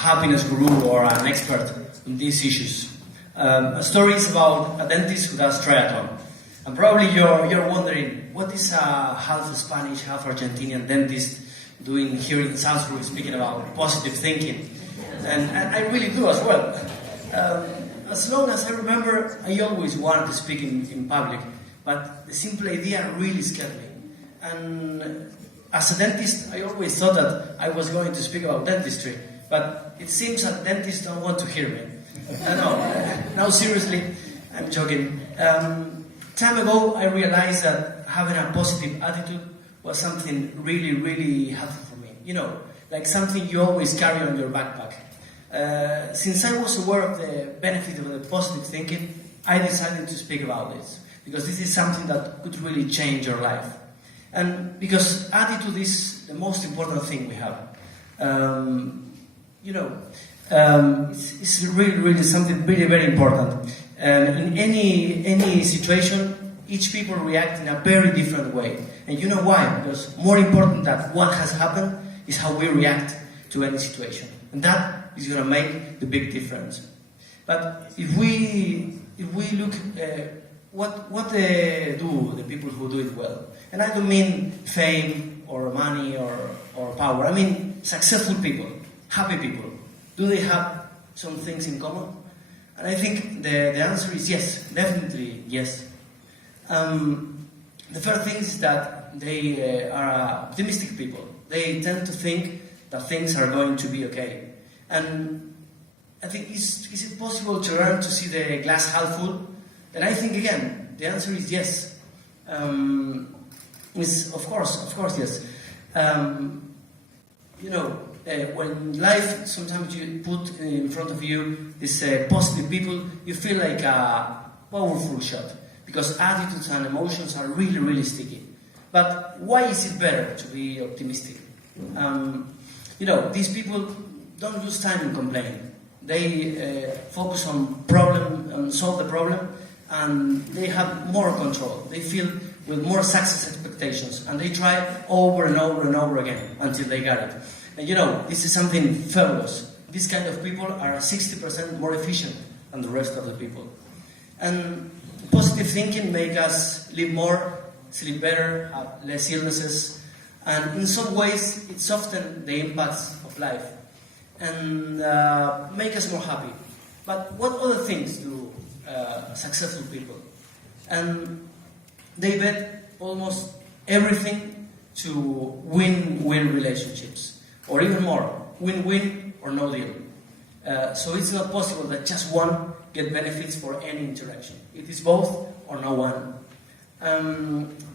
happiness guru or an expert in these issues. A story is about a dentist who does triathlon. And probably you're wondering, what is a half Spanish, half Argentinian dentist doing here in Salzburg speaking about positive thinking? And I really do as well. As long as I remember, I always wanted to speak in public, but the simple idea really scared me. And as a dentist, I always thought that I was going to speak about dentistry, but it seems that dentists don't want to hear me. No, seriously, I'm joking. Time ago, I realized that having a positive attitude was something really, really helpful for me. You know, like something you always carry on your backpack. Since I was aware of the benefit of the positive thinking, I decided to speak about this, because this is something that could really change your life. And because attitude is the most important thing we have. It's really, really something really, very important. In any situation, each people react in a very different way. And you know why? Because more important than what has happened is how we react to any situation. And that is going to make the big difference. But if we look what do the people who do it well? And I don't mean fame or money or power. I mean successful people, happy people. Do they have some things in common? And I think the answer is yes, definitely yes. The first thing is that they are optimistic people. They tend to think that things are going to be okay. And I think, is it possible to learn to see the glass half full? And I think, again, the answer is yes. Of course, yes. When life, sometimes you put in front of you these positive people, you feel like a powerful shot, because attitudes and emotions are really, really sticky. But why is it better to be optimistic? These people don't lose time in complaining. They focus on problem and solve the problem, and they have more control. They feel with more success expectations, and they try over and over and over again until they got it. And this is something fabulous. These kind of people are 60% more efficient than the rest of the people. And positive thinking makes us live more, sleep better, have less illnesses, and in some ways it softens the impacts of life and make us more happy. But what other things do successful people? And they bet almost everything to win-win relationships. Or even more, win-win or no deal. So it's not possible that just one get benefits for any interaction. It is both or no one.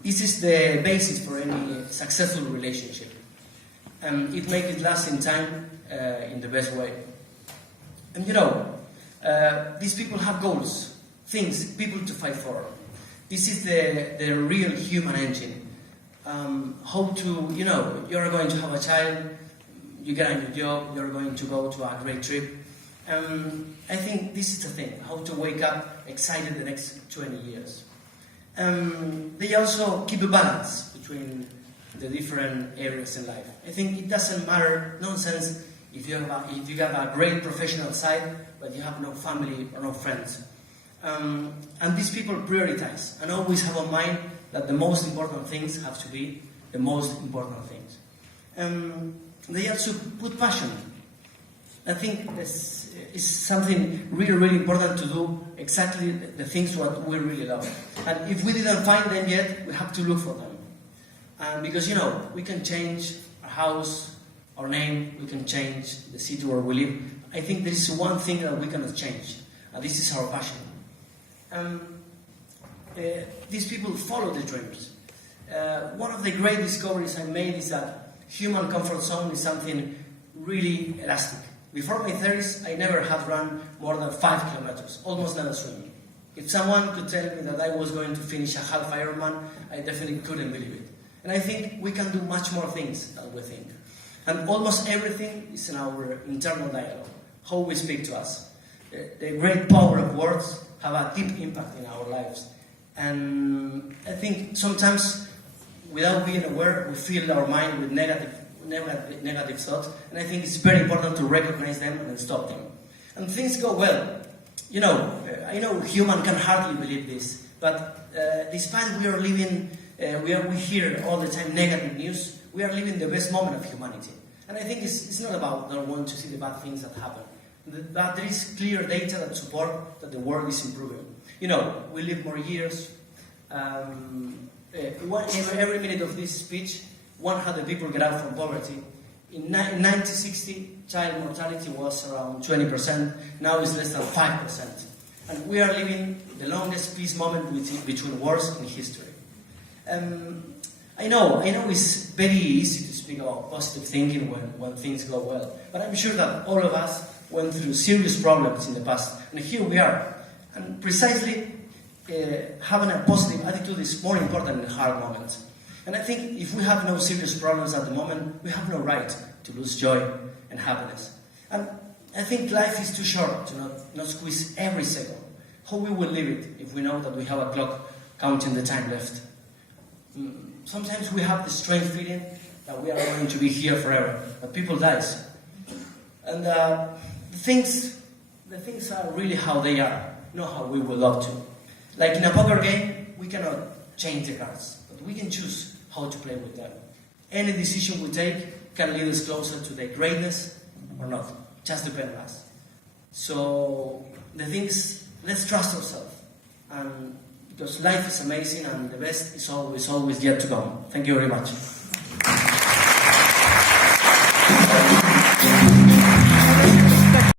This is the basis for any successful relationship. It makes it last in time in the best way. And these people have goals, things, people to fight for. This is the real human engine. How to, you're going to have a child, you get a new job, you're going to go to a great trip. I think this is the thing, how to wake up excited the next 20 years. They also keep a balance between the different areas in life. I think it doesn't matter, nonsense, if you have a great professional side, but you have no family or no friends. And these people prioritize and always have in mind that the most important things have to be the most important things. They also put passion. I think this is something really, really important to do, exactly the things what we really love. And if we didn't find them yet, we have to look for them. Because, we can change our house, our name, we can change the city where we live. I think there is one thing that we cannot change, and this is our passion. These people follow their dreams. One of the great discoveries I made is that human comfort zone is something really elastic. Before my 30s, I never had run more than 5 kilometers, almost never swim. If someone could tell me that I was going to finish a half Ironman, I definitely couldn't believe it. And I think we can do much more things than we think. And almost everything is in our internal dialogue, how we speak to us. The great power of words have a deep impact in our lives. And I think sometimes, without being aware, we fill our mind with negative thoughts, and I think it's very important to recognize them and stop them. And things go well. You know, I know human can hardly believe this, but despite we are living, we hear all the time negative news, we are living the best moment of humanity. And I think it's not about not wanting to see the bad things that happen, but there is clear data that support that the world is improving. You know, we live more years. Every minute of this speech, 100 people get out from poverty. In 1960, child mortality was around 20%. Now it's less than 5%. And we are living the longest peace moment between wars in history. I know it's very easy to speak about positive thinking when things go well. But I'm sure that all of us went through serious problems in the past. And here we are. And precisely having a positive attitude is more important in hard moments. And I think if we have no serious problems at the moment, we have no right to lose joy and happiness. And I think life is too short to not squeeze every second. How we will live it if we know that we have a clock counting the time left? Sometimes we have the strange feeling that we are going to be here forever, that people die. And the things are really how they are, not how we would love to. Like in a poker game, we cannot change the cards, but we can choose how to play with them. Any decision we take can lead us closer to the greatness or not. Just depends on us. So the thing is, let's trust ourselves. And because life is amazing and the best is always yet to come. Thank you very much.